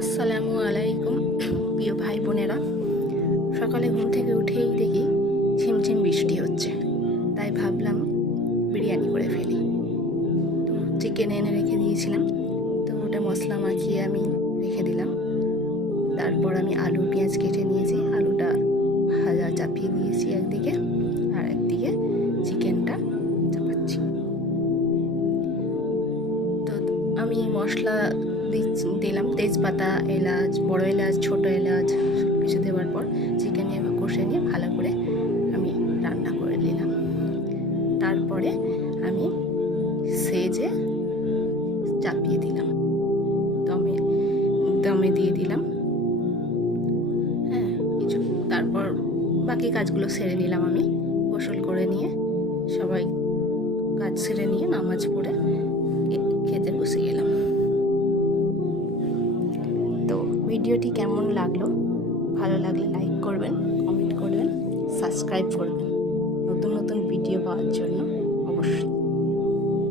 আসসালামু আলাইকুম প্রিয় ভাই বোনেরা। সকালে ঘুম থেকে উঠেই দেখি ঝিমঝিম বৃষ্টি হচ্ছে, তাই ভাবলাম বিরিয়ানি করে ফেলি। তো চিকেন এনে রেখে দিয়েছিলাম, তো ওটা মশলা মাখিয়ে আমি রেখে দিলাম। তারপর আমি আলু পেঁয়াজ কেটে নিয়েছি, আলুটা ভাজা চাপিয়ে দিয়েছি একদিকে, আর একদিকে চিকেনটা চাপাচ্ছি। তো আমি মশলা দিলাম তেজপাতা, এলাচ, বড় এলাচ, ছোট এলাচ সব কিছু দেওয়ার পর চিকেন কষে নিয়ে ভালো করে আমি রান্না করে নিলাম। তারপরে আমি সেজে চাপিয়ে দিলাম, দমে দমে দিয়ে দিলাম। হ্যাঁ, কিছু তারপর বাকি কাজগুলো সেরে নিলাম। আমি গোসল করে নিয়ে সবাই কাজ সেরে নিয়ে নামাজ পড়ে খেতে বসে গেলাম। তো ভিডিওটি কেমন লাগলো, ভালো লাগলে লাইক করবেন, কমেন্ট করবেন, সাবস্ক্রাইব করবেন নতুন নতুন ভিডিও পাওয়ার জন্য অবশ্যই।